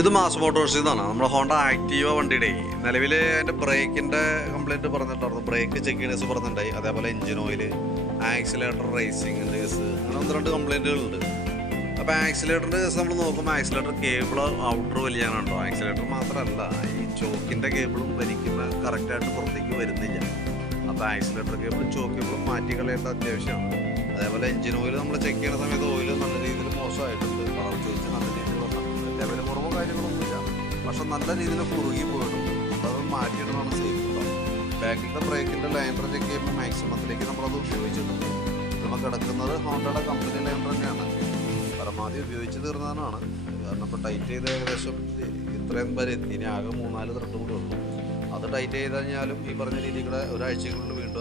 ഇത് മാസ് മോട്ടോഴ്സിൽ നിന്നാണ് നമ്മുടെ ഹോണ്ട ആക്റ്റീവ വണ്ടിയുടെ നിലവിൽ അതിൻ്റെ ബ്രേക്കിൻ്റെ കംപ്ലയിൻറ്റ് പറഞ്ഞിട്ടുണ്ടായിരുന്നു. ബ്രേക്ക് ചെക്ക് ചെയ്യണേഴ്സ് പറഞ്ഞിട്ടുണ്ടായി. അതേപോലെ എഞ്ചിൻ ഓയിൽ, ആക്സിലേറ്റർ റേസിങ്ങിൻ്റെ കേസ്, അങ്ങനെ 1-2 കംപ്ലയിൻറ്റുകളുണ്ട്. അപ്പോൾ ആക്സിലേറ്ററിൻ്റെ കേസ് നമ്മൾ നോക്കുമ്പോൾ ആക്സിലേറ്റർ കേബിൾ ഔട്ടർ വലിയാനുണ്ടോ. ആക്സിലേറ്റർ മാത്രമല്ല, ഈ ചോക്കിൻ്റെ കേബിളും വലിക്കുമ്പോൾ കറക്റ്റായിട്ട് പുറത്തേക്ക് വരുന്നില്ല. അപ്പോൾ ആക്സിലേറ്റർ കേബിളും ചോക്ക് കേബിളും മാറ്റി കളയേണ്ട അത്യാവശ്യമാണ്. അതേപോലെ എഞ്ചിൻ ഓയിൽ നമ്മൾ ചെക്ക് ചെയ്യുന്ന സമയത്ത് ഓയിൽ നല്ല രീതിയിൽ മോശമായിട്ടുണ്ട്. കളർ ചേഞ്ച് നല്ല രീതിയിൽ വന്നിട്ടുണ്ട്. ലെവൽ കുറവോ കാര്യങ്ങളൊന്നുമില്ല, പക്ഷെ നല്ല രീതിയിൽ കുറുകി പോയിട്ടുണ്ട്. അപ്പോൾ അത് മാറ്റിയിടുന്നതാണ് സേഫ് ഉണ്ടാവും. ബാക്കിലത്തെ ബ്രേക്കിൻ്റെ ലൈനർ ചെക്ക് ചെയ്യുമ്പോൾ മാക്സിമത്തിലേക്ക് നമ്മളത് ഉപയോഗിച്ചിട്ടുണ്ട്. നമ്മൾ കിടക്കുന്നത് ഹോണ്ടയുടെ കമ്പനി ലൈനർ തന്നെയാണ്. പരമാവധി ഉപയോഗിച്ച് തീർന്നതാണ്. കാരണം ഇപ്പോൾ ടൈറ്റ് ചെയ്ത് ഏകദേശം ഇത്രയും വരെ എത്തി. ഇനി ആകെ 3-4 ത്രെഡ് കൂടെ ഉള്ളൂ. അത് ടൈറ്റ് ചെയ്ത് കഴിഞ്ഞാലും ഈ പറഞ്ഞ രീതിയിൽ കൂടെ ഒരാഴ്ചക്കുള്ളിൽ വീണ്ടും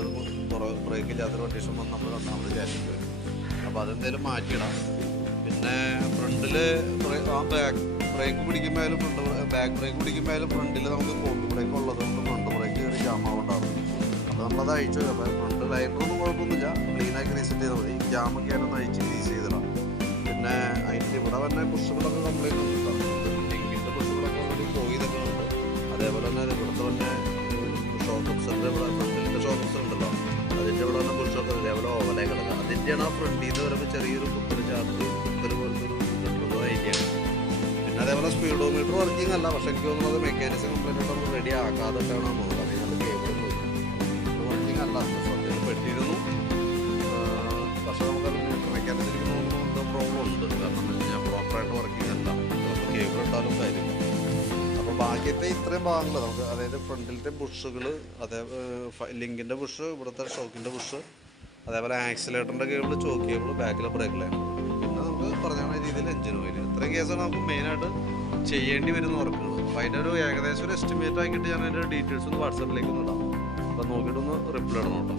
അത് ബ്രേക്ക് ഇല്ലാത്തൊരു കണ്ടീഷൻ വന്ന് നമ്മൾ രണ്ടാമത് കയറ്റിട്ട് വരും. അപ്പോൾ അതെന്തെങ്കിലും മാറ്റിയിടാം. പിന്നെ ഫ്രണ്ടിൽ ബ്രേക്ക് പിടിക്കുമ്പോഴും ബാക്ക് ബ്രേക്ക് പിടിക്കുമ്പോഴും ഫ്രണ്ടിൽ നമുക്ക് കോപ്പി ബ്രേക്ക് ഉള്ളതുകൊണ്ട് ഫ്രണ്ട് ബ്രേക്ക് കയറി ജാമാവുണ്ടാകും. അപ്പോൾ നമ്മളത് അഴിച്ചു. അപ്പോൾ ഫ്രണ്ട് ലൈനറൊന്നും കുഴപ്പമൊന്നുമില്ല, ക്ലീനാക്കി റീസെറ്റ് ചെയ്താൽ മതി. ജാമൊക്കെ ആയിട്ടൊന്ന് അഴിച്ച് ഗ്രീസ് ചെയ്തിടാം. പിന്നെ അതിൻ്റെ ഇവിടെ തന്നെ പുഷുകളൊക്കെ കംപ്ലൈൻറ്റ് ഒന്നും ലിങ്കിൻ്റെ പുഷുകളൊക്കെ ഒരു പോയതൊക്കെ ഉണ്ട്. അതേപോലെ തന്നെ ഇവിടുത്തെ തന്നെ ഷോക്ക് ഓപ്ഷൻ്റെ ഇവിടെ ഫ്രണ്ടിൻ്റെ ഷോക്ക് ഓപ്ഷൻ ഉണ്ടല്ലോ, അതിൻ്റെ ഇവിടെ തന്നെ പുഷൊക്കെ അതേപോലെ ഓവലായി കിടക്കുക. അതിൻ്റെയാണ് ആ ഫ്രണ്ടിൽ നിന്ന് വരുമ്പോൾ ചെറിയൊരു കുത്തല് ചാർജ് കുത്തല് പോലത്തെ ഒരു ഇട്ടുള്ളത് അതിൻ്റെയാണ്. പിന്നെ അതേപോലെ സ്പീഡോമീറ്റർ വർക്കിംഗ് അല്ല, പക്ഷേ എനിക്ക് തോന്നുന്നത് മെക്കാനിസം കംപ്ലൈൻറ്റ് നമ്മൾ റെഡി ആക്കാതൊക്കെയാണ് തോന്നുന്നത്. അതിനകത്ത് കേബിൾ പോയി വർക്കിംഗ് അല്ല, ശ്രദ്ധയിൽ പെട്ടിരുന്നു. പക്ഷേ നമുക്കത് മീറ്റർ മെക്കാനിസം തോന്നുന്നു എന്തോ പ്രോബ്ലം ഉണ്ട്. കാരണം ഞാൻ പ്രോപ്പറായിട്ട് വർക്കിംഗ് അല്ല, നമുക്ക് കേബിൾ ഇട്ടാലും കാര്യമില്ല. അപ്പോൾ ബാക്കിയത്തെ ഇത്രയും ഭാഗങ്ങൾ നമുക്ക്, അതായത് ഫ്രണ്ടിലത്തെ ബുഷുകൾ, ലിങ്കിൻ്റെ ബുഷ്, ഇവിടുത്തെ ഷോക്കിൻ്റെ ബുഷ്, അതേപോലെ ആക്സിലേറ്ററിൻ്റെ കേബിൾ, ചോക്ക് കേബിൾ, ബാക്കിലെ ബ്രേക്ക് ലൈൻ, പിന്നെ നമുക്ക് പറഞ്ഞ രീതിയിൽ എഞ്ചിൻ ഓയിൽ, ഇത്രയും കേസാണ് നമുക്ക് മെയിനായിട്ട് ചെയ്യേണ്ടി വരുന്ന വർക്കുകൾ. അപ്പോൾ അതിൻ്റെ ഒരു ഏകദേശം ഒരു എസ്റ്റിമേറ്റ് ആക്കിയിട്ട് ഞാൻ അതിൻ്റെ ഡീറ്റെയിൽസ് ഒന്ന് വാട്സാപ്പിലേക്ക് ഒന്ന് ഇടാം. അപ്പോൾ നോക്കിയിട്ടൊന്ന് റിപ്ലൈ ഇടണം കേട്ടോ.